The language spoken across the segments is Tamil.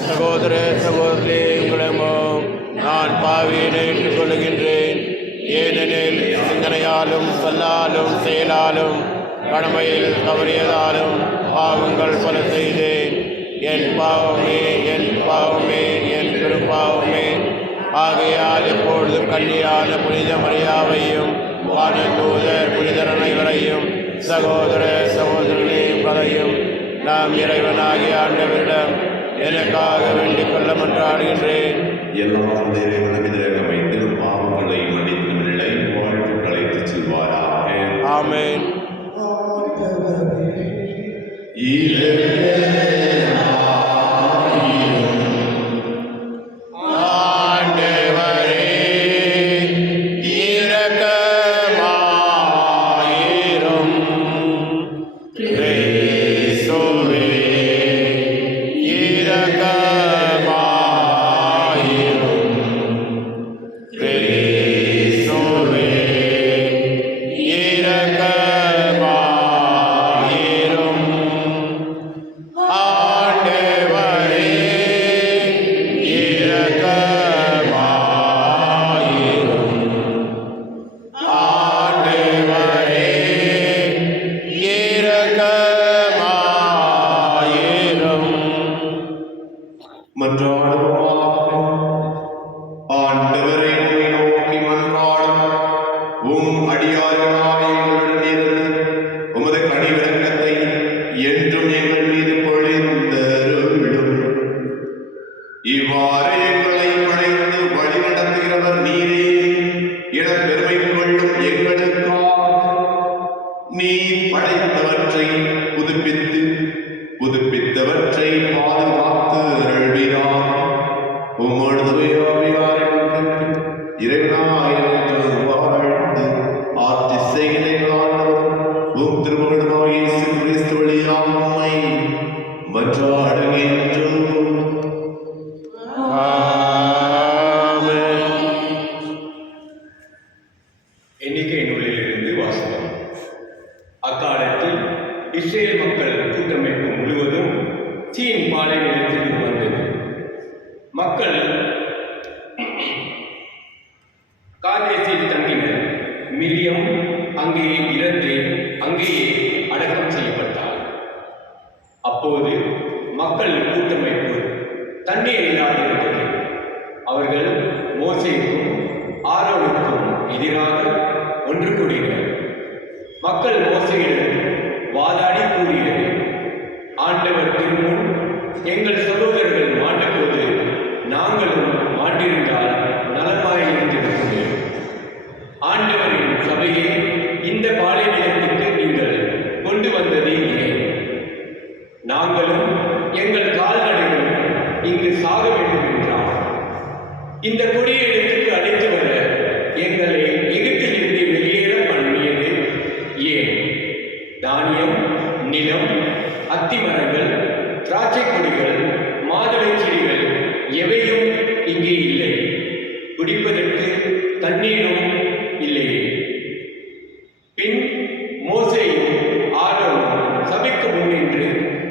சகோதர சகோதரி உங்களிடமும் நான் பாவியினை ஏற்றுக்கொள்கின்றேன். ஏனெனில் சிந்தனையாலும் சொல்லாலும் செயலாலும் கடமையில் தவறியதாலும் பாவங்கள் பல செய்தேன். என் பாவமே என் பாவமே என் பெரும்பாவமே. ஆகையால் எப்பொழுதும் கன்னியான புனித மரியாவையும் வானதூதர் புனிதர் அனைவரையும் சகோதர சகோதரர்களையும் களையும் நாம் இறைவனாகிய ஆண்டவரிடம் எனக்காக வேண்டிக் கொள்ள மன்றாடுகின்றேன். எல்லாம் இறைவனமிதிரகமைத்து பாவங்களை மன்னித்து நிலை வாழ்வு களைத்து செல்வாராக. ஆமென். இவ்வாறு எங்களை படைத்து வழி நடத்துகிற இறைவனாயிரத்து வாழ்ந்து ஆட்சி செய்கிறவரும் திருமணமாக இயேசு கிறிஸ்து வழியாக உம்மை மன்றாடுகின்றோம். எண்ணிக்கை நூலிலிருந்து வாசகம். அக்காலத்தில் இஸ்ரேல் மக்கள் கூட்டமைப்பு முழுவதும் சீன் பாலை நிலத்தில் வந்தது. மக்கள் காதேசில் தங்கினர். மிரியம் அங்கே இறந்து அங்கேயே அடக்கம் செய்யப்பட்டார். அப்போது மக்கள் கூட்டமைப்பு தண்ணீர் இல்லாதிருந்தது. அவர்கள் மோசேக்கும் ஆரோனுக்கும் எதிராக ஒன்று கூடினர். மக்கள் மோசேயிடம் வாதாடி கூறியது, ஆண்டவர் திருமுன் எங்கள் சகோதரர்கள் மாண்டபோது நாங்களும் மாண்டிருந்தால் நலமாயிருந்திருக்கிறது. ஆண்டவரின் சபையை இந்த பாலை நிலத்துக்கு நீங்கள் கொண்டு வந்தது ஏன்? நாங்களும் எங்கள் கால்நடைகளும் இங்கு சாக வேண்டும் என்றார். இந்த கொடிய இடத்துக்கு அழைத்து வர எங்களை எகிப்திலிருந்து வெளியேற பண்ணியது ஏன்? தானியம், நிலம், அத்திமரங்கள், திராட்சை கொடிகள், மாதுளை செடிகள் எவையும் இங்கே இல்லை. குடிப்பதற்கு தண்ணீரும் இல்லையே. பின் மோசேயும் ஆரோனும் சபைக்கு முன்னின்று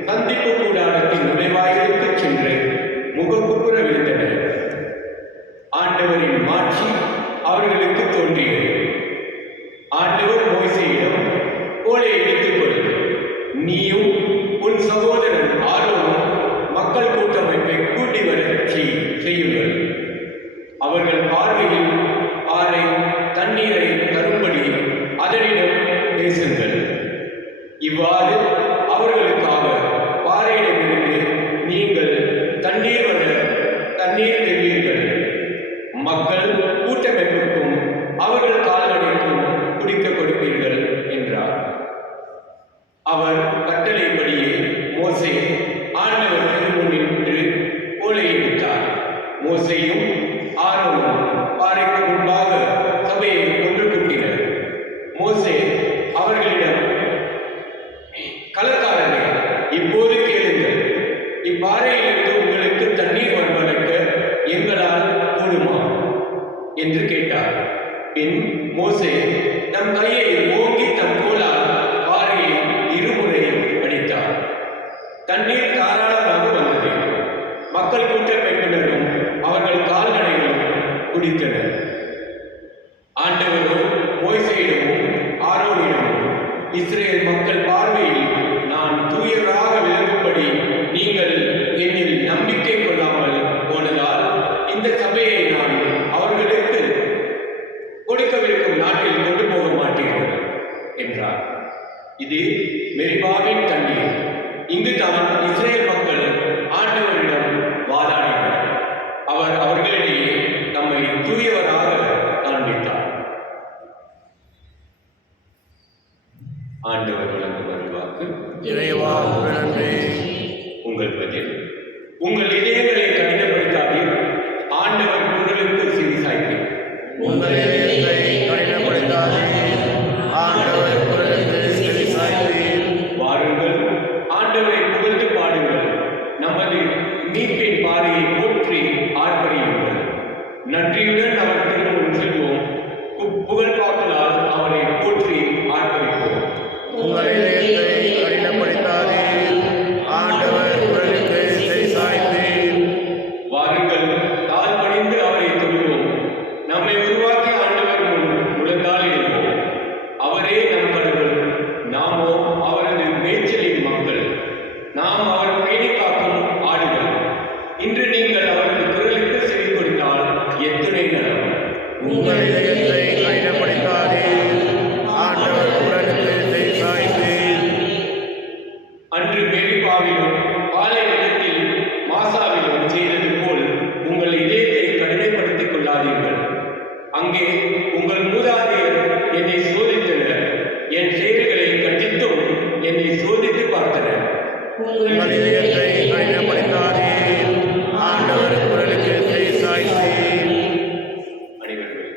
சந்திப்பு கூடாரத்தின் நுழைவாயிலுக்கு சென்று முகக்குப்புற விழுந்தனர். ஆண்டவரின் மாட்சி அவர்களுக்கு தோன்றியது. ஆண்டவர் மோசேயிடம், கோலை எடுத்துக்கொள், நீயும் உன் சகோதரன் ஆரோனும் மக்கள் கூட்டமைப்பை கூட்டி வர செய்யுங்கள். அவர்கள் பார்வையில் பாறை தண்ணீரை தரும்படி அதனிடம் பேசுங்கள். இவ்வாறு அவர்களுக்காக பாறையிடமிருந்து நீங்கள் தண்ணீர் பெறுவீர்கள். மக்கள் கூட்டமைப்புக்கும் அவர்கள் கால்நடைக்கும் குடிக்க கொடுப்பீர்கள் என்றார். அவர் கட்டளைப்படியே மோசே ஆண்டவர் திருமுன்னின்று கோலை எடுத்தார். மோசேயும் ஆரோனும் பாறைக்கு முன்பாக சபையை ஒன்று கூட்டினர். மோசே அவர்களிடம், கலக்காரர்களே, இப்போது கேளுங்கள். இப்பாறையிலிருந்து உங்களுக்கு தண்ணீர் வரவழைக்க எங்களால் கூடுமா என்று கேட்டார். பின் மோசே தம் கையை ஓங்கி தம் கோலால் பாறையை இருமுறை அடித்தார். தண்ணீர் தாராளமாக வந்தது. மக்கள் கூட்டமைப்பினரும் அவர்கள் கால்நடைகளும் குடித்தனர். ஆண்டவரும் மோசேயிடமும் ஆரோனிடமும், இஸ்ரேல் மக்கள் பார்வையில் நான் தூயவராக விளங்கும்படி நீங்கள் என்னில் நம்பிக்கை கொள்ளாமல் போனதால் இந்த சபையை நான் அவர்களுக்கு கொடுக்கவிருக்கும் நாட்டில் கொண்டு போக மாட்டீர்கள் என்றார். இது மெரிபாவின் தண்ணீர். இங்கு தான் இஸ்ரேல் மக்கள் ஆண்டவரிடம் வாதாடினர். அவர் அவர்களிடையே தம்மை தூயவராக காண்பித்தார். ஆண்டவர் வழங்கும் அருள்வாக்கு. இறைவா உமக்கு நன்றி. உங்கள் பதில். உங்கள் இதயங்களை கடினப்படுத்தாதீர். ஆண்டவர் குரலுக்கு செவி சாய்ப்பீர். உங்கள் இதயத்தை கடினப்படுத்தாதீர். ஆண்டவர் குரலுக்கு செவி சாய்ப்பீர். வாருங்கள், ஆண்டவரை புகழ்ந்து பாடுங்கள். நமது மீட்பின் பாறையை போற்றி ஆர்ப்பரியுங்கள். நன்றியுடன் அவர் திருமுன் செல்வோம். புகழ் பாக்களால் அவரை போற்றி ஆர்ப்பரிப்போம். உங்கள் இதயத்தை கடினப்படுத்தாதீர். ஆண்டவர் குரலுக்கு செவி சாய்ப்பீர். வாருங்கள், தாழ் பணிந்து அவரை தொழுவோம். நம்மை உருவாக்கி ஆண்டவர் முன் முழந்தால் இருப்போம். அவரே நம் கடவுள், நாமோ அவரது மேய்ச்சலின் மக்கள். நாம் அவர் பேணி காக்கும் ஆடுகள். இன்று நீங்கள் அவரது குரலுக்கு செவி கொடுத்தால் எத்தனை நலம். உங்கள் இதயத்தை கடினப்படுத்தாதீர். ஆண்டவர் குரலுக்கு செவி சாய்ப்பீர். அன்று மெரிபாவிலும் பாலை நிலத்தில் மாசாவிலும் செய்தது போல் உங்கள் இதயத்தை கடினப்படுத்திக் கொள்ளாதீர்கள். அங்கே உங்கள் மூதாதையர் என்னை சோதித்தனர். என் செயல்களை கண்டித்தும் என்னை சோதித்து பார்த்தனர். உங்கள் இதயத்தை கடினப்படுத்தாதீர். ஆண்டவர் குரலுக்கு செவி சாய்ப்பீர். அனைவரும்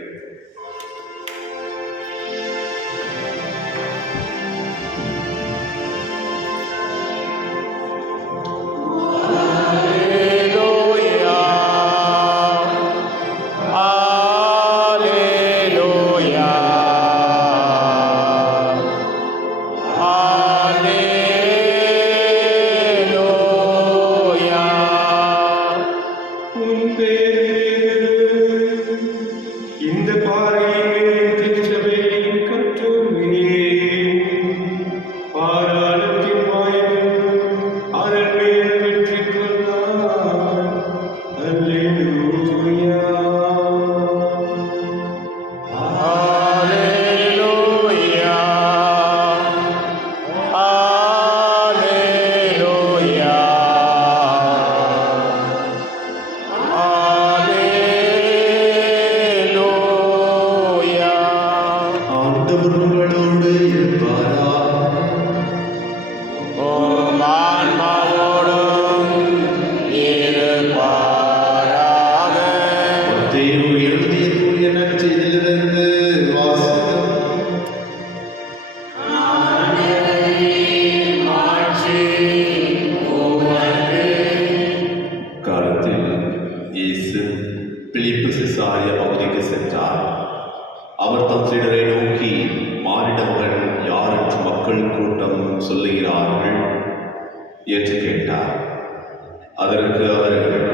பகுதிக்கு சென்றார். அவர் தம் சீடரை நோக்கி, மானிடமகன் யார் என்று மக்கள் கூட்டம் சொல்லுகிறார்கள் என்று கேட்டார். அதற்கு அவர்கள்,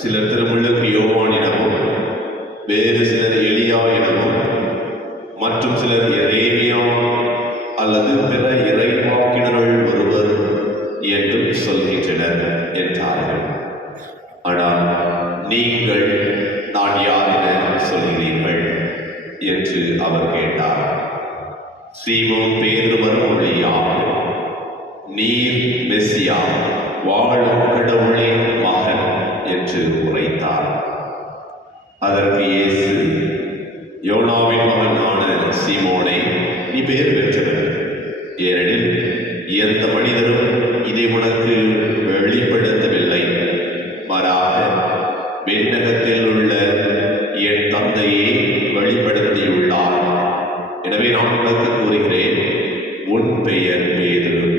சிலர் திருமுழுக்கு யோவான் எனவும், வேறு சிலர் எலியா எனவும், மற்றும் சிலர் எரேமியா அல்லது பிற இறைவாக்கினர்கள் ஒருவர் என்றும் சொல்கின்றனர் என்றார்கள். ஆனால் நீங்கள் நான் யார் என சொல்கிறீர்கள் என்று அவர் கேட்டார். சீமோன் பேதுரு மறுமொழியாக, நீர் மெசியா, வாழும் கடவுளின் மகன் என்று உரைத்தார். அதற்கு இயேசு, யோனாவின் மகனான சீமோனே, நீ பெயர் பெற்றவர். ஏனெனில் எந்த மனிதரும் இதை உனக்கு வெளிப்படுத்தவில்லை, மாறாக விண்ணகத்தில் உள்ள என் தந்தையே வெளிப்படுத்தியுள்ளார். எனவே நான் உனக்கு கூறுகிறேன், உன் பெயர் பேதுரு.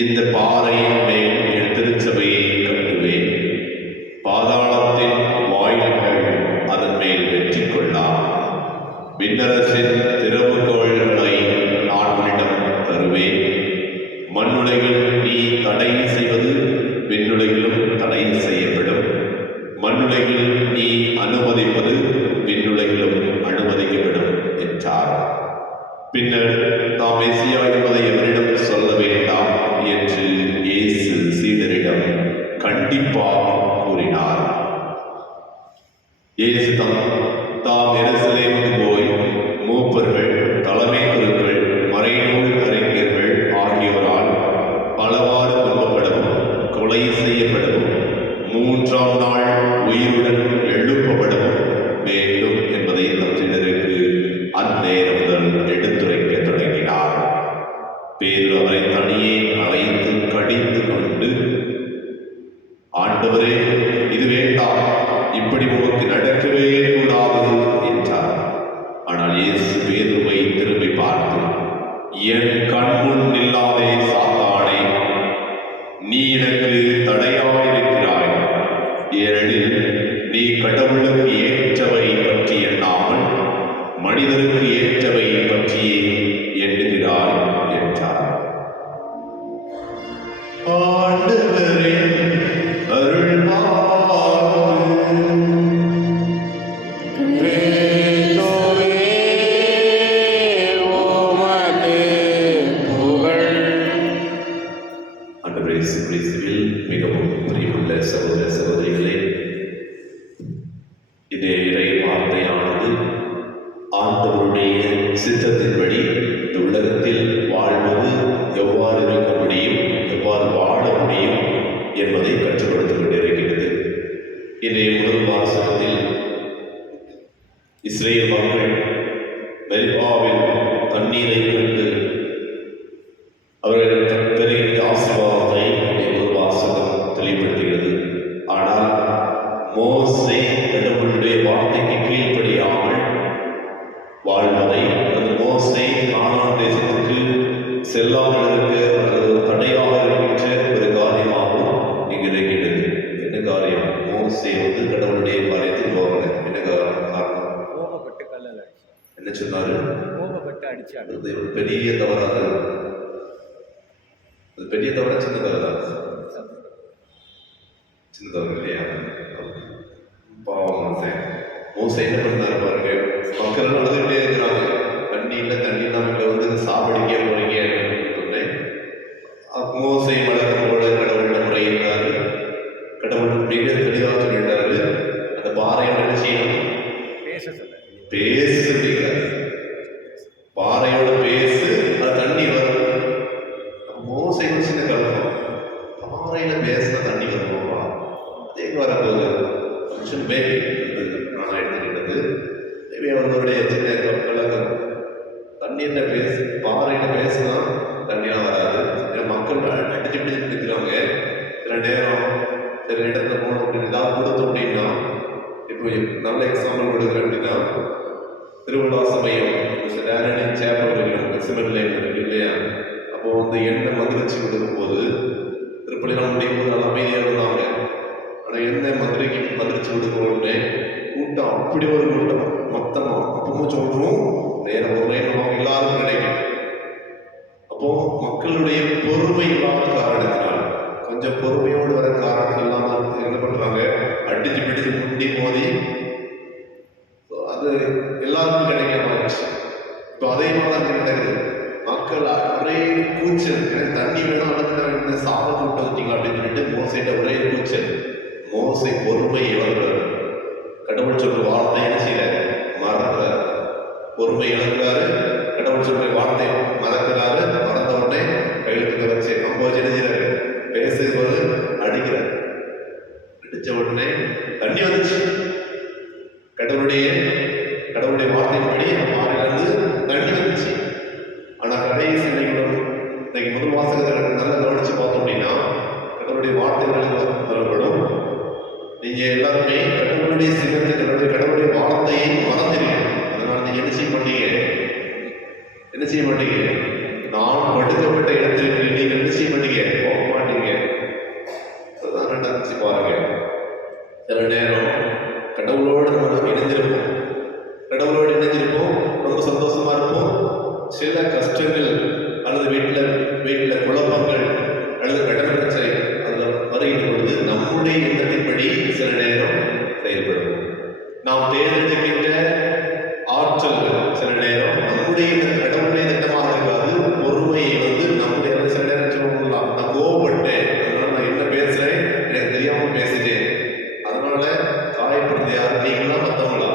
இந்த பாறையின் மேல் என் திருச்சபையை கட்டுவேன். பாதாளத்தின் வாயில்கள் அதன் மேல் வெற்றி கொள்ளா. விண்ணரசின் திறவுகோல்களை நான் உன்னிடம் தருவேன். மண்ணுலகில் நீ தடை செய்வது விண்ணுலகிலும் தடை செய்யப்படும். மண்ணுலகில் நீ அனுமதிப்பது விண்ணுலகிலும் அனுமதிக்கப்படும் என்றார். பின்னர் தாம் மெசியா என்பதை எவரிடம் சொல்ல வேண்டாம் என்று இயேசு சீடரிடம் கண்டிப்பாக கூறினார். இயேசு தாம் எருசலேமுக்கு போய் மூப்பர்கள், தலைமை குருக்கள், மறைநூல் அறிஞர்கள் ஆகியோரால் பலவாறு துன்பப்படவும், கொலை செய்யப்படவும், 3ஆம் நாள் உயிருடன் எழுப்பப்படவும் வேண்டும் என்பதை தம் சீடருக்கு அந்நேரம் முதல் எடுத்துரைக்க தொடங்கினார். பேதுரு அவரை தனியே அழைத்து கடிந்து கொண்டு, ஆண்டவரே, இது வேண்டாம், இப்படி உமக்கு நடக்கவே கூடாது என்றார். ஆனால் இயேசு பேதுருவை திரும்பி பார்த்து, என் கண்முன் நில்லாதே சாத்தானே, நீ எனக்கு தடையாயிருக்கிறாய். ஏனெனில் நீ கடவுளுக்கு ஏற்றவை பற்றி எண்ணாமல் மனிதருக்கு ஏற்றவை பற்றியே எண்ணுகிறாய் என்றார். ஆண்டவரின் அருள்வாக்கு. கிறிஸ்துவே உமக்கு புகழ். ஆண்டவரே இயேசு கிறிஸ்துவில் மிகவும் பிரியமுள்ள சகோதர சகோதரிகளே, இந்த இறை வார்த்தையானது ஆண்டவருடைய சித்தத்தின்படி இந்த உலகத்தில் வாழ்வது எவ்வாறு இருக்க முடியும், எவ்வாறு வாழ முடியும் என்பதை கற்றுக் கொடுத்துக் கொண்டிருக்கிறது. இன்றைய முதல் வாசகத்தில் இஸ்ரேல் மக்கள் மெரிபாவில் தண்ணீரை கண்டு அவர்கள் பெரிய ஆசீர்வாதத்தை முதல் வாசகம் தெளிவுபடுத்துகிறது. ஆனால் மோசே கடவுளுடைய வார்த்தைக்கு கீழ்ப்படியாமல் வாழ்வதை, அது மோசே கானான் தேசத்துக்கு செல்லாமல் இருக்க அல்லது தடையாக இருக்கின்ற ஒரு காரியமாகவும் இங்கு இருக்கிறது. என்ன காரியம்? மோசே கடவுளுடைய காரியத்தில் போகல. என்ன காரணம்? கோபப்பட்டு கல்லல என்ன சொன்னாரு? கோபப்பட்டு அடிச்சாரு. அது ஒரு பெரிய தவறாக, அது பெரிய தவறா சின்ன தவறா? சின்ன தவறு இல்லையா? பாவம் மோசே என்ன பண்ணாரு பாருங்க, மக்கள் அழுதுகிட்டே இருக்கிறாங்க, தண்ணி இல்லை தண்ணி இல்லாமல் சாப்பிடிக்க போறீங்க சொன்னேன். மோசே வழக்கம் போல கடவுளிடம் முறையிட்டாரு. கடவுள் மிக தெளிவாக சொல்லிட்டாரு, அந்த பாறையோட என்ன செய்யணும்? பேசு, பாறையோட பேசு, அது தண்ணி வரும். மோசை சின்ன கலக்கம், பாறையில பேசினா தண்ணி வருவோம்ப்பா, அதே வரப்போகுது மனுஷன் பேபி நான் எடுத்துக்கிட்டது. மேபி அவர்களுடைய சின்ன கலக்கம், தண்ணீர்ல பேசு, பாறையில பேசினா தண்ணியாக வராது. மக்கள் அடிச்சு பிடிச்சு நிற்கிறாங்க. சில நேரம் சில இடத்துல போனோம் அப்படின்னு ஏதாவது கொடுத்தோம் அப்படின்னா, இப்போ நல்ல எக்ஸாம்பிள் கொடுக்குறேன் அப்படின்னா, திருவிழா சமயம் டேரனி சேப்பல் இருக்கிறாங்க, சிமெண்ட் லைன் இருக்கு இல்லையா? அப்போ எண்ணெய் மந்திரிச்சு கொடுக்கும்போது திருப்பலிலாம் முடியும் போது நல்லா அமைதியாக இருந்தாங்க. ஆனால் எண்ணெய் மந்திரிச்சு கொடுக்க உடனே கூட்டம், அப்படி ஒரு கூட்டம் கொடுக்கணும் மொத்தமா. அப்பவும் சொல்றோம் ஒரே நமக்கு எல்லாருக்கும் கிடைக்கும். அப்போ மக்களுடைய பொறுமை இல்லாத காரணத்தினால், கொஞ்சம் பொறுமையோடு வர காரணம் இல்லாம என்ன பண்றாங்க, அடிச்சு பிடிச்சு முண்டி மோதி அது எல்லாருக்கும் கிடைக்காம ஆயிடுச்சு. இப்போ அதே மாதிரி நடக்குது. மக்கள் ஒரே கூச்சல், தண்ணி வேணும் அந்த சாப கூட்டம் வச்சிங்களா அப்படின்னு சொல்லிட்டு மோசைட்ட ஒரே கூச்சல். மோசை பொறுமை இழந்தார். கடவுள் சொல்ற வார்த்தை என்ன செய்யல, மறக்கிறார். பொறுமை இழக்கிறாரு. கடவுள் சொல்ற வார்த்தை மறக்கிறாரு. மறந்த உடனே கையெழுத்துக்க வச்சு நம்ம செஞ்சுறாரு. பேசும்போது அடிக்கிறார். அடிச்ச உடனே தண்ணி வந்துச்சு. கடவுளுடைய வார்த்தையின்படி மாறிலிருந்து தண்ணி வந்துச்சு. ஆனா கடைசி இன்னைக்கு முதல் வாசகத்தை நல்லா கவனிச்சு பார்த்தோம் அப்படின்னா கடவுளுடைய வார்த்தைகள் தரப்படும். நீங்க எல்லாருமே கடவுளுடைய சிகரத்தை கடவுளுடைய வார்த்தையை மறந்துறீங்க. அதனால நீங்க என்ன செய்ய மாட்டீங்க, நான் படுக்கப்பட்ட இடத்திற்கு நீங்க என்ன செய்ய மாட்டீங்க, போக மாட்டீங்க. அதுதான் நடந்துச்சு பாருங்க. சில நேரம் கடவுளோடு நம்ம இணைஞ்சிருப்போம், ரொம்ப சந்தோஷமா இருப்போம். சில கஷ்டங்கள் அல்லது வீட்டுல குழப்பங்கள் அல்லது கடன் பிரச்சனை அதுல வருகின்ற பொழுது நம்முடைய எண்ணத்தின்படி சில நேரம் செயல்படும். நாம் தேர்ந்தெடுக்கின்ற ஆற்றல்கள் சில நேரம் நம்முடைய கடவுளுடைய திட்டமாக இருக்காது. பொறுமையை நம்முடைய சில நேரம் சொல்லலாம், நான் கோவப்பட்டேன், அதனால நான் என்ன பேசுறேன் எனக்கு தெரியாம பேசிட்டேன், அதனால காயப்படுறது யாரு, நீங்களா மத்தவங்களா?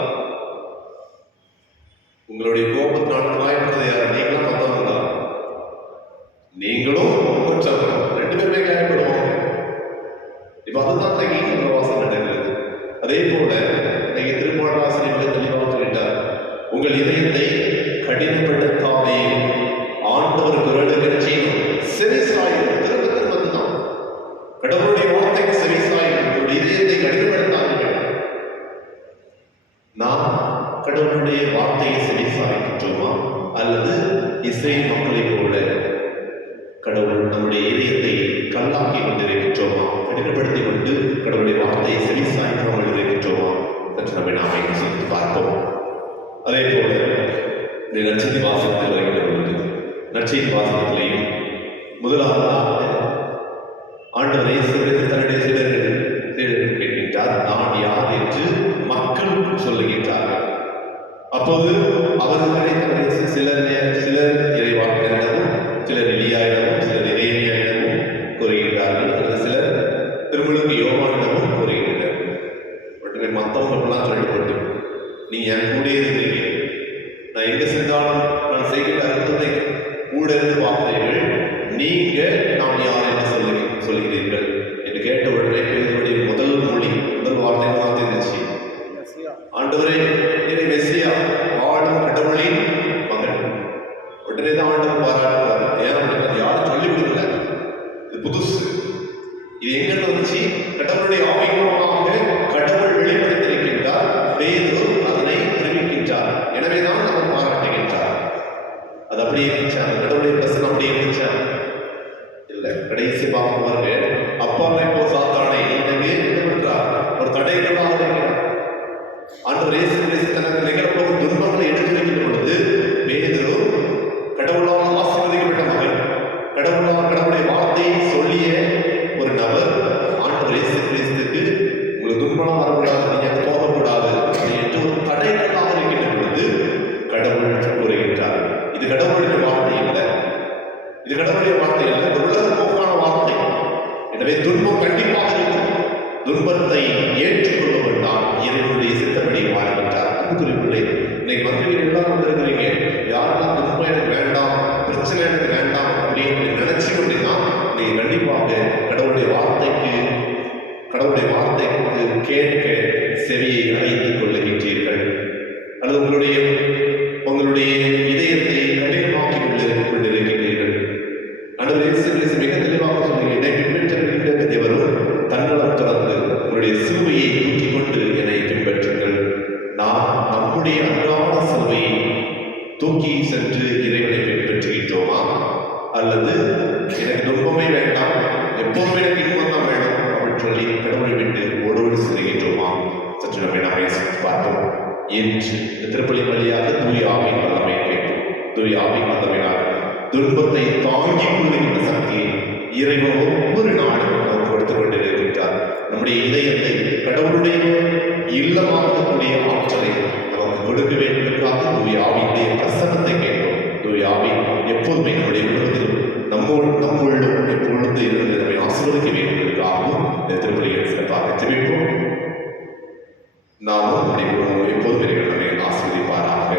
உங்களுடைய கோபத்தினால காயப்படுறது யாரு, நீங்களா மத்தவங்களா? நீங்களும் ரெண்டு பேருமே காயப்படுவாங்க. இப்ப அதுதான் இன்னைக்கு வாசம் நடக்கிறது. அதே போல இன்னைக்கு திருப்பாடல் ஆசிரியர்கள் தெளிவாக சொல்லிட்டார், உங்கள் இதயத்தை கடினப்படுத்தாதே, ஆண்டவர் குரலுக்கு செய்யணும், செவி சாயும். திருப்பத்தில் வந்துதான் கடவுளுடைய வார்த்தைக்கு செவி சாயும். உங்கள் இதயத்தை கடினப்படுத்தாதீர்கள். நாம் கடவுளுடைய வார்த்தையை செவி சாய்க்கின்றோமா அல்லது இஸ்ரேல் மக்களை போல கடவுள் நம்முடைய இதயத்தை கல்லாக்கி கொண்டிருக்கின்றோமா, கடினப்படுத்திக் கொண்டு கடவுளுடைய வார்த்தையை செவி சாய்க்காமல் இருக்கின்றோமா? சற்று நாம சிந்தித்து பார்ப்போம். அதே போல இந்த நற்செய்தி வாசகத்தில் வருகின்ற பொழுது நற்செய்தி வாசகத்திலேயும் முதலாவதாக ஆண்டவர் இயேசு கிறிஸ்து தன்னுடைய சீடர்கள் கேட்கின்றார், நான் யார் என்று மக்கள் சொல்லுகின்றார்கள். அப்போது அவர்கள் கிடைத்த சிலர் இறைவாக்கினரிடமும், சிலர் எலியாவிடமும், சிலர் எரேமியாவிடமும் கூறுகின்றார்கள், அல்லது சிலர் திருமுழுக்கு யோவானிடமும் கூறுகின்றனர். உடனே மற்றவங்களுக்கெல்லாம் சொல்லப்பட்டு, நீங்க என் கூட இருந்தீங்க, நான் எங்க சென்றாலும் நான் செய்கின்ற அர்த்தத்தை கூட இருந்து பார்த்தீர்கள், நீங்க நாம் யார் என்று சொல்கிறீர்கள் என்று கேட்ட உடனே பேதுருடைய முதல் வார்த்தை இருந்துச்சு, ஆண்டவரே நீ மெசியா, வாழும் கடவுளின் மகன். உடனே தான் ஆண்டவர் பாராட்டுவார். ஏன் யாரும் சொல்லிக் கொடுக்கல, இது புதுசு. இது எங்கிட்ட வந்துச்சு, கடவுளுடைய ஆவியின் மூலமாக கடவுள் வெளிப்படுத்தியிருக்கின்றார், பேதுரு அதனை அறிவிக்கின்றார். எனவேதான் அவர் பாராட்டுகின்றார். அது அப்படியே இருந்துச்சா, கடவுளுடைய பிரசனம் அப்படியே இருந்துச்சா? இல்ல. கடைசி பார்க்கும்போது அப்பாவை போ சாத்தானே, எனக்கு என்றார், ஒரு தடைகளாக இருக்கிறார். ஆண்டவர் இயேசு கிறிஸ்து தனக்கு நிகழப்போகும் துன்பங்களை எடுத்து வைக்கின்ற பொழுது பேதுரு கடவுளால் ஆசீர்வதிக்கப்பட்ட மகன், கடவுளுடைய வார்த்தையை சொல்லிய ஒரு நபர், ஆண்டவர் இயேசு கிறிஸ்துக்கு உங்களுக்கு துன்பம் வரக்கூடாது, நீங்க போகக்கூடாது என்று ஒரு தடைகளாக இருக்கின்ற பொழுது கடவுள் கூறுகின்றார், இது கடவுளுடைய வார்த்தை இல்லை, இது கடவுளுடைய வார்த்தை இல்லை, ஒரு உலக போக்கான வார்த்தை. எனவே துன்பம் கண்டிப்பாக இருக்கும். துன்பத்தை ஏற்றுக்கொள்ள வேண்டாம், இறைவனுடைய சித்தப்படி வாழ்கின்றார். குறிப்பில்லை, இன்னைக்கு மக்கள் எல்லாரும் வந்திருக்கிறீங்க, யாரெல்லாம் துன்பம் எனக்கு வேண்டாம், பிரச்சனை எனக்கு வேண்டாம் அப்படின்னு நினைச்சு அப்படின்னா நீங்க கண்டிப்பாக கடவுளுடைய வார்த்தைக்கு கேட்க செவியை அழைத்துக் கொள்ளுகின்றீர்கள், அல்லது உங்களுடைய இதயத்தை கடினமாக்கி கொண்டிருக்கின்றீர்கள். ஆண்டவர் இயேசு கிறிஸ்து மிக தெளிவாக சொல்லுகிறேன், பின்பற்றுகின்ற எவரும் தன்னலம் திறந்து உங்களுடைய சிலுவையை தூக்கி கொண்டு என்னை பின்பற்றுங்கள். நாம் நம்முடைய அன்றாட சிலுவையை தூக்கி சென்று இறைவனை பின்பற்றுகின்றோமா, அல்லது எனக்கு துன்பமே வேண்டாம், எப்போதுமே எனக்கு இன்பம் தான் வேணும் அப்படின்னு சொல்லி கடவுளை விட்டு ஓடோடு செல்கின்றோமா? சற்று நம்ம பார்ப்போம். என்று திருப்பலி வழியாக தூய ஆவியின் வல்லமை வேண்டும். தூய ஆவியின் வல்லமையால் துன்பத்தை தாங்கிக் கொள்ளுகின்ற சக்தியை இறைவன் ஒவ்வொரு நாளும் நமக்கு கொடுத்துக் கொண்டிருக்கிறார். நம்முடைய இதயத்தை கடவுளுடைய இல்லமாக்கக்கூடிய ஆற்றலை நமக்கு கொடுக்க வேண்டுவதற்காக தூய ஆவியுடைய பிரசன்னத்தை கேட்டோம். தூய ஆவி எப்போதுமே நம்முடைய குடும்பத்திலும் நம்முள்ளும் எப்பொழுது இருந்து நம்மை ஆசீர்வதிக்க வேண்டுவதற்காகவும் இந்த திருப்பலியை சிறப்பாக ஜெபிப்போம். நாமும் நம்முடைய குடும்பம் எப்போதும் நம்மை ஆசீர்வதிப்பாராக.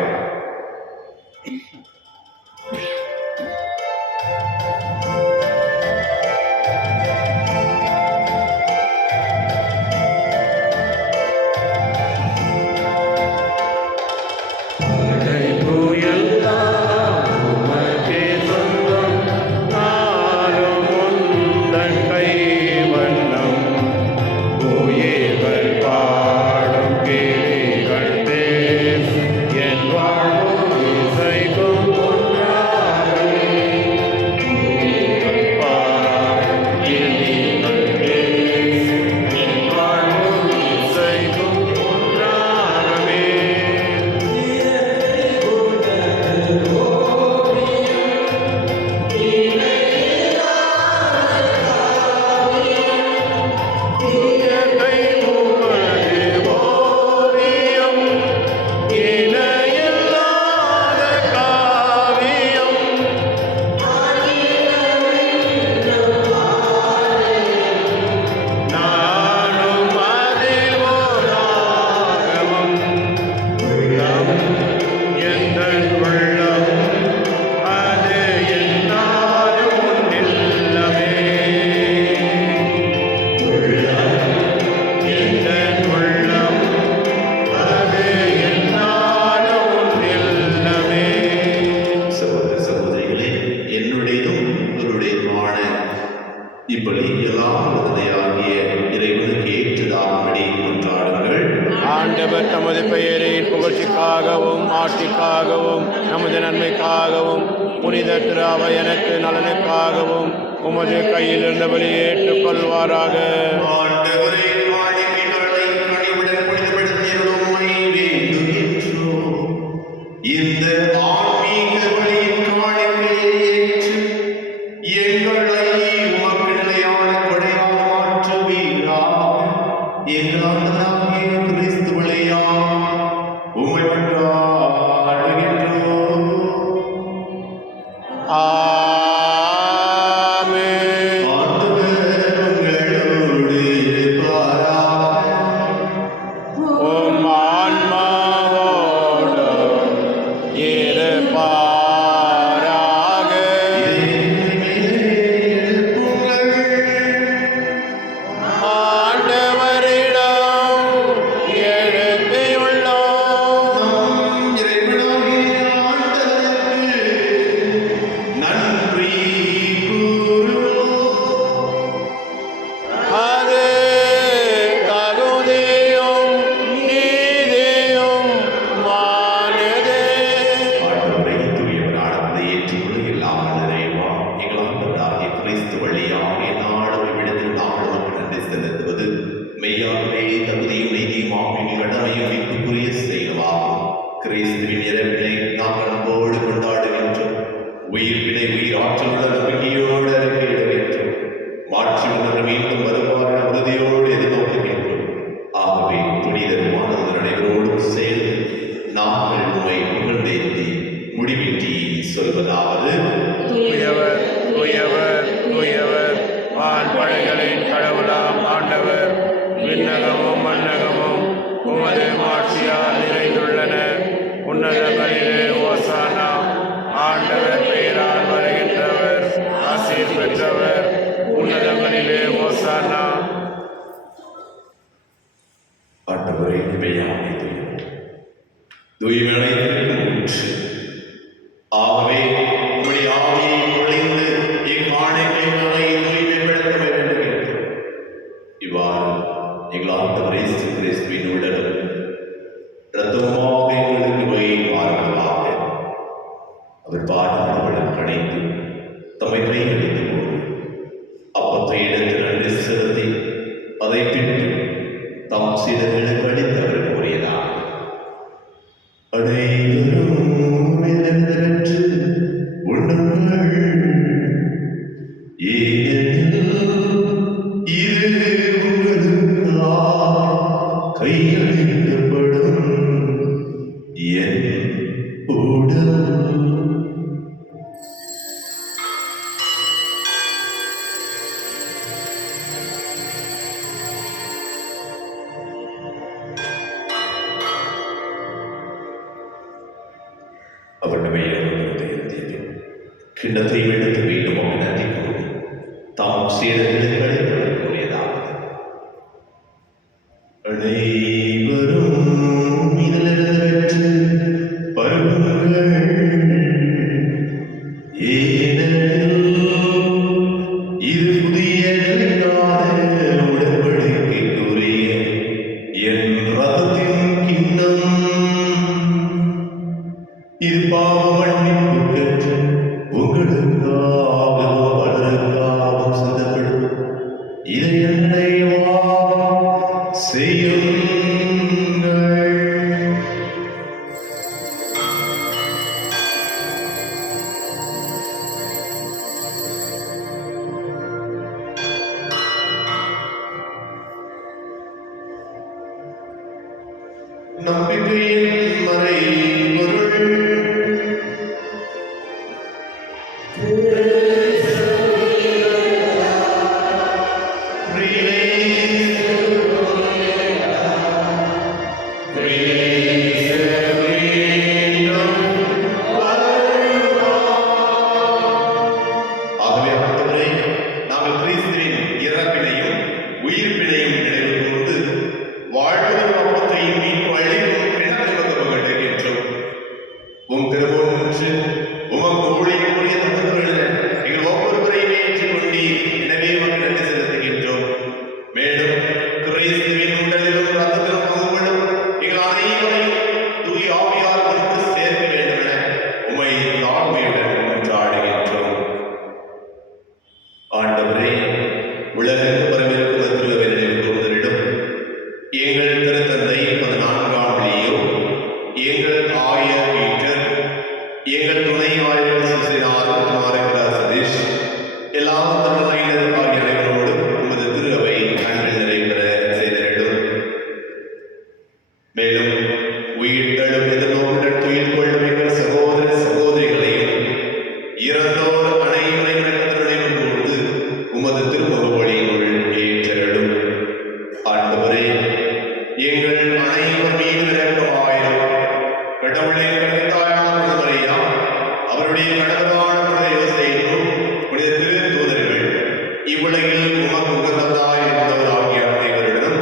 ஆண்டவர் தமது பெயரின் புகழ்ச்சிக்காகவும் ஆட்சிக்காகவும் நமது நன்மைக்காகவும் புனித திரு அவை எனக்கு நலனுக்காகவும் உமது கையில் இருந்தபடி ஏற்றுக் கொள்வாராக. இந்த ஆன்மீக வழியின் காணிக்கையை ஏற்று எங்களை உமக்கு நிலையான கொடையாக மாற்றுவீராக. எங்கள் ஆண்டவராகிய கிறிஸ்து வழியாக உம்மை மன்றாடுகின்றோம். ஆமென். ஆண்டவர் உங்களோடு இருப்பாராக. உம் ஆன்மாவோடும் இருப்பாராக. ஆண்டவரிடம் எழுப்பியுள்ளோம். நன்றி கூறுவோம். அது தகுதியும் நீதியும் மானதே. ஆண்டவரை தூயவரான தந்தை ஏற்றுக்கொள்ள எல்லாம் நிறைவா எங்கள் ஆண்டவராகிய கிறிஸ்து வழியாக நாளும் விடுதல் நாங்கள் நமக்கு நன்றி செலுத்துவது மெய்யாகவே தகுதியும் நீதியுமாக எங்கள் கடமையும் மீட்புக்குரிய செயலாகும். கிறிஸ்துவின் இறப்பினை நாங்கள் அன்போடு கொண்டாடுகின்றோம். உயிர்ப்பினை உயிராற்றலுள்ள நம்பிக்கையோடு அறிக்கையிடுகின்றோம். மாற்றி உணர்வு மீண்டும் வருவார உறுதியோடு எதிர்நோக்குகின்றோம். ஆகவே புனிதருமானவர் அனைவரோடும் சேர்ந்து நாங்கள் உண்மை புகழ்ந்தேத்தி முடிவின்றி சொல்வதாவது: தூயவர் தூயவர் தூயவர் வான்படைகளின் கடவுளாம் ஆண்டவர். விண்ணகமும் மண்ணகமும் உமது மாட்சியால் நிறைந்துள்ளன. உன்னதங்களிலே ஓசானா. ஆண்டவர் பெயரால் வருகின்றவர் ஆசீர் பெற்றவர். உன்னதங்களிலே ஓசானா. ஆண்டவரை மெய்யாமை தூய்மை ஊற்று. ஆகவே உம்முடைய ஆவியை பொழிந்து இக்காணிக்கைகளை தூய்மைப்படுத்த வேண்டும் என்று இவ்வாறு எங்கள் ஆண்டவர் இயேசு கிறிஸ்துவின் உடலும் இரத்தமுமாக எங்களுக்கு மாறுவதாக. அவர் பாடுகளுடன் கணைத்து தம்மை கையளித்து போது அப்பத்தை எடுத்து நன்றி செலுத்தி அதை பின்பற்றி தம் சீடர்களுக்கு அளித்து அவர் கூறியதாக: அனைவரும் இழந்தவற்று உண்ணுங்கள், ஏனெனில் இது உங்களுக்காக கையளிக்கப்படும் என் உடல். அவருடைய கிண்ணத்தை எடுத்து மீண்டும் அவர் நன்றி கூறி தாம் சீடர்களுக்கு அழைத்து கூறியதாவது, அனைவரும் இதிலிருந்து பெற்று பருகுங்கள், ஏனெனில் இது புதிய நிலையான உடன்படிக்கைக்குரிய என் ரத்தத்தின் கிண்ணம். இது பாவ மன்னிப்புக்கென்று உங்களுக்காகவும் பலருக்காகவும் சிந்தப்படும். இதை நினைவாக செய்யுங்கள். நம்பிக்கையின் மறைபொருள். ஆகவே ஆண்டவரே, நாங்கள் கிறிஸ்துவின் இறப்பினையும் உயிர்ப்பினையும் நினைவு கூர்ந்து வாழ்வதும் அப்பத்தையும் மீட்பு அளிக்கும் கிணற்றில் பகிர்கின்றோம். உம் திருமுன் நின்று உமக்கு ஊழியக்கூடிய தகுதிகளில் எங்கள் ஒவ்வொருவரையும் ஏற்றுக்கொண்டீர். எனவே உமக்கு நன்றி செலுத்துகின்றோம். மேலும் கிறிஸ்துவின் உடலிலும் ரத்தத்திலும் பங்குகளும் எங்கள் அனைவரையும் தூய ஆவியால் ஒன்று சேர்க்க வேண்டும் என உம்மை தாழ்மையுடன் கொண்டாடுகின்றோம். ஆண்டவரே, உலகிற்கு வரவிருக்கும் திருவிழாவில் கூர்ந்தரிடம் எங்கள் திருத்தந்தை 14ஆம் லியோ, எங்கள் ஆயர் பீட்டர், எங்கள் துணை ஆயர் சுசினார் மாரகரா சதீஷ், எல்லா தமிழர் ஆகிய அனைவரோடு உமது திரு அவை அன்பில் நிறைவேற செய்திடும். மேலும் உயிர்த்தெழும் எதிர்நோக்குடன் துயில் கொள்ளும் எங்கள் சகோதர சகோதரிகளையும் இறந்தோர் அனைவரையும் நினைவு கூர்ந்து உமது திருமுக வழியினுள் ஏற்றருளும். ஆண்டவரே, எங்கள் அனைவர் மீது இரக்கமாயிரும். கடவுளின் கன்னித்தாயான மரியா, அவருடைய கணவரான புனித யோசேப்பு, புனித திருத்தூதர்கள், இவ்வுலகில் உமக்கு உகந்ததாய் இருந்தவராகிய அனைவரிடம்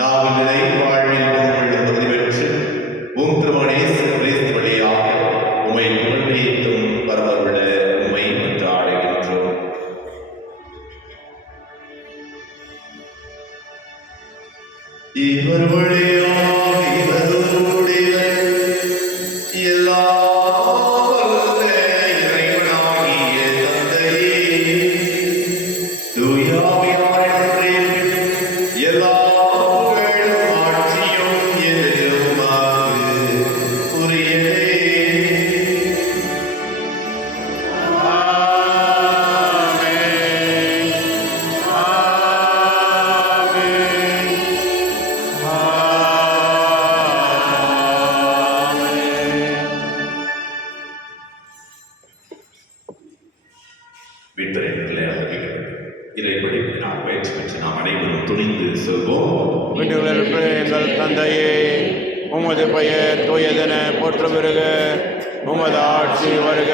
நாங்கள் நிலை வாழ்வில் உங்கள் பகுதி பெற்று உம் திருமகன் இயேசு கிறிஸ்து வழியாக உம்மை புகழ்ந்தேத்தும் பரவவுள்ள உம்மை கொண்டாடுகின்றோம். இவர் வழியாக இவருடைய எல்லாம் வல்ல இறைவனாகிய தந்தையே, தூய ஆவியாரின் எல்லா புகழும் ஆட்சியும் என்றும் உமக்கு உரியதே. இதைப்படி நாம் பயிற்சி பெற்று நாம் அனைவரும் துணிந்து சொல்வோம். வீட்டுகளில் இருக்கிற எங்கள் தந்தையே, உமது பெயர் தூயதென போற்ற பெறுக, உமது ஆட்சி வருக,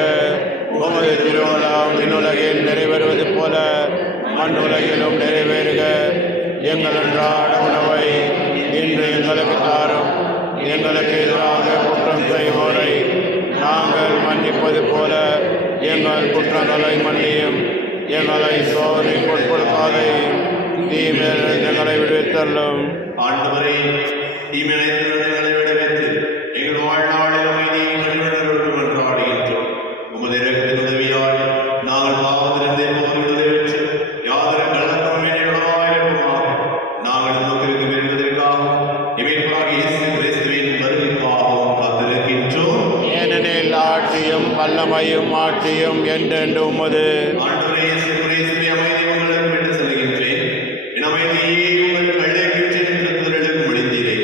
உமது திருவிழாம் விண்ணுலகில் நிறைவேறுவது போல மண்ணுலகிலும் நிறைவேறுக. எங்கள் அன்றாட உணவை இன்று எங்களுக்கு தாரும். எங்களுக்கு எதிராக குற்றம் செய்வோரை நாங்கள் மன்னிப்பது போல எங்கள் குற்றங்களை மன்னியும். எங்களை சோதனைக்கு உட்படுத்தாதையும், தீமையிலிருந்து எங்களை விடுவித்தள்ளும். ஆண்டவரே, தீமைகளை விடுவித்து எங்கள் வாழ்நாளில் அமைதியை கொண்டாடுகின்றோம். உமது இரக்கத்தின் உதவியால் நாங்கள் பாவத்திலிருந்தே போரிடுவதை பெற்று யாதொரு கலக்கமும் இருக்குமாக நாங்கள் நோக்கிற்கு பெறுவதற்காக இமைப்பாக இயேசு கிறிஸ்துவின் வருகைக்காகவும் வல்லமையும் ஆட்சியும் என்றென்று உமது. ஆண்டவரே, இயேசு கிறிஸ்துவே, அமைதியை உங்களுக்கு விட்டு செல்கின்றேன். என் அமைதியை உங்களுக்கு அழைக்கின்றேன் என்று திருடலுக்கு முடிந்தீரே.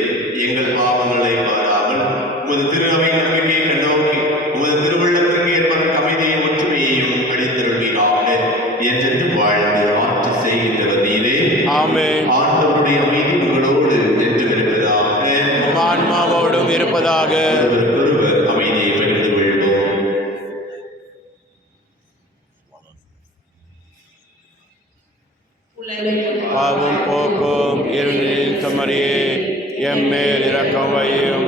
எங்கள் பாவங்களை பாராமல் உமது திரு அவை நம்பிக்கையை கண்ணோக்கி உமது திருவுள்ளத்திற்கு ஏற்பட்ட அமைதியை ஒற்றுமையையும் அளித்தருள்வீராக. என்றென்று வாழ்ந்து ஆட்சி செய்கின்றவர் நீரே. ஆமென். ஆண்டவருடைய அமைதி உங்களோடு என்றும் இருப்பதாக. உம் ஆன்மாவோடும் இருப்பதாக. ஒருவருக்கொருவர் அமைதியை பகிர்ந்து கொள்வோம். பாவம் போக்கும் இருளின் சமரியே, எம்மேல் இரக்கம் வையும்.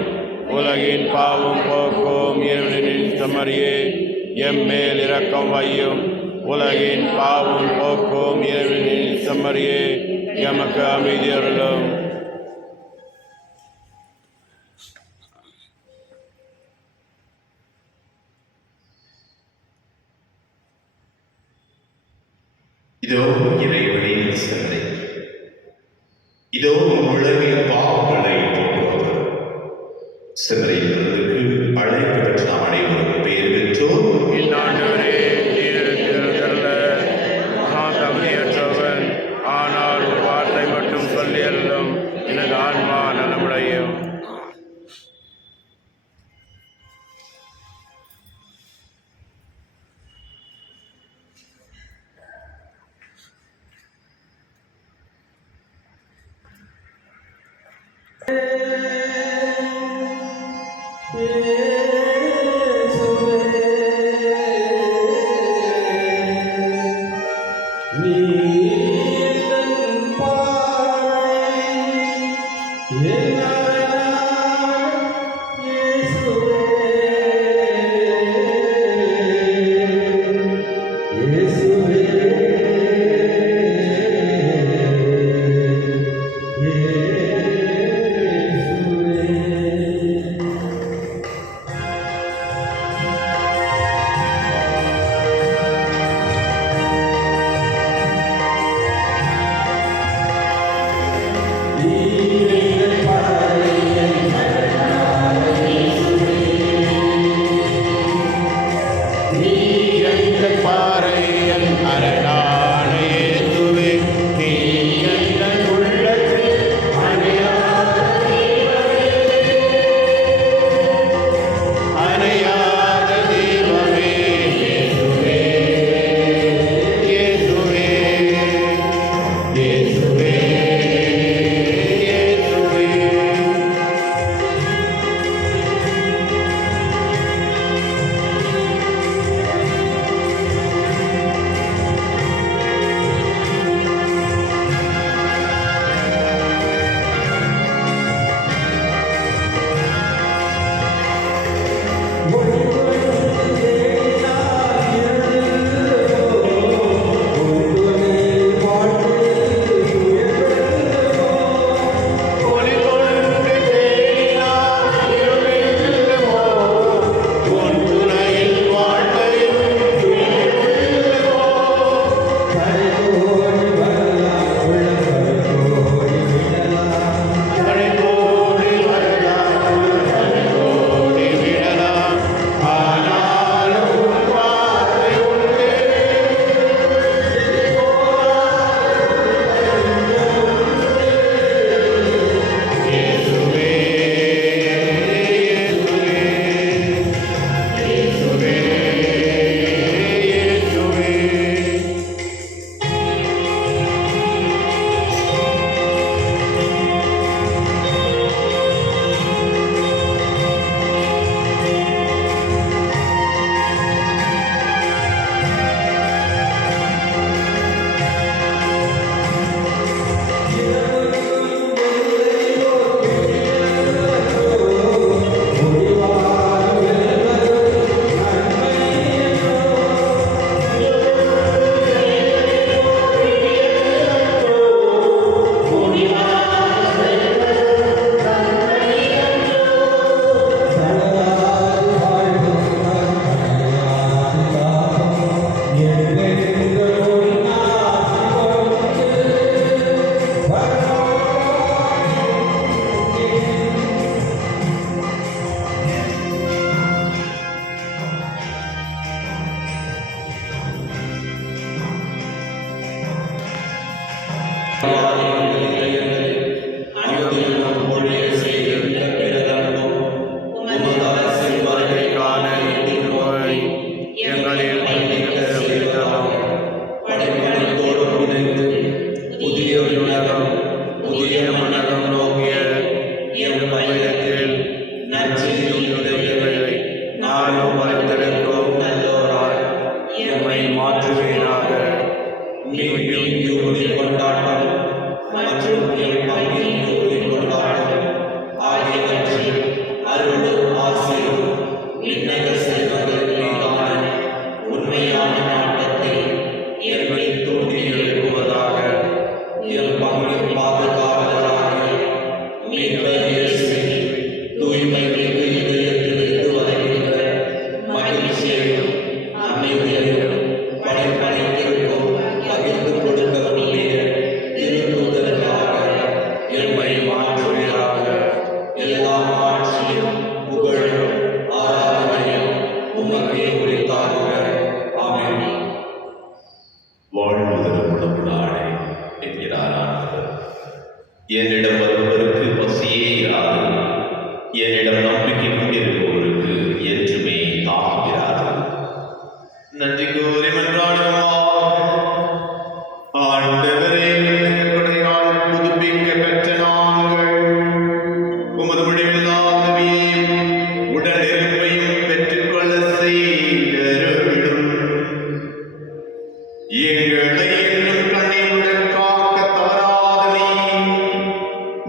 உலகின் பாவம் போக்கும் இருளின் சமரியே, எம்மேல் இரக்கம் வையும். உலகின் பாவம் போக்கும் இருளின் சமரியே, எமக்கு அமைதி அருளும். இதோ இறைவனின் சிலை. இதோ உலகின் பாவங்களை போக்குபவர். சிலையிலிருந்து அழைப்பு பெற்ற நாம் அனைவரும் பெயர் பெற்றோர். இன்னாண்டவரே, நீரிருத்தருள நான் தகுதியற்றவன். ஆனால் ஒரு வார்த்தை மட்டும் சொல்லி அருளும், எனது ஆன்மா நலமடையும். நற்செய்தியுடைய நானும் மறந்திருக்கும் நல்லோராய் எம்மை மாற்றுவீராக. மீட்பின் யூதி கொண்டாட்டம் மற்றும் என் பங்கின் யூதி கொண்டாட்டம் ஆகியவற்றில் அருளும் ஆசையும் விண்ணக செல்வங்கள் மீதான உண்மையான நாட்டத்தை எம்மை தூண்டி எழுப்புவதாக. என் பங்கின் பாதுகாவலராக மீட்பர் இயேசுவின் தூய்மை மிகு இதயத்திலிருந்து வருகின்ற மகிழ்ச்சியையும் அமைதியையும் படைப்படைத்திருக்கும் பகிர்ந்து கொடுக்கக்கூடிய திருத்தூதர்களாக எம்மை மாற்றுவீராக. எல்லா ஆட்சியும் புகழும் ஆராதனையும் உமக்கே உரித்தாகுக. ஆமென். வாழ்வுதலும் உணவுடாடே என்கிறார் ஆண்டவர். என்னிடம் வருபவருக்கு பசியே இராது, என்னிடம் நம்பிக்கை கொண்டிருப்பவருக்கு என்றுமே தாகம் இராது. நன்றி கூறி மன்றாடுவோம். ஆண்டவரே, கொடையால் புதுப்பிக்க பெற்ற நாங்கள் உமது முடிவில்லாத ஆவியையும் உடல் நெருப்பையும் பெற்றுக்கொள்ள செய்தருளும். எங்களை என்றும் கண்ணீருடன் காக்க தவறாத நீர்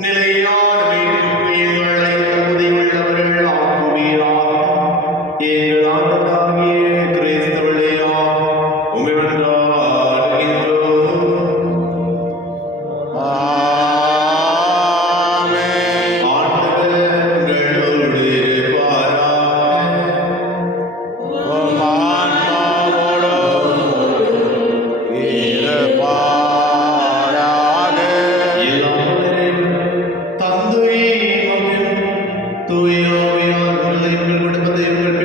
நிலையான மீட்புக்கு எங்களை தகுதியுள்ளவர்கள் ஆக்குவீராக. எங்கள் ஆண்டவராகிய கிறிஸ்து வழியாக உம்மை மன்றாடுகின்றோம். ஆமென். ஆண்டவர் உங்களோடு இருப்பாராக. உம் ஆன்மாவோடும் இருப்பாராக. தந்தை மகன் தூய ஆவியார் உங்களை உங்கள் குடும்பத்தை உங்கள்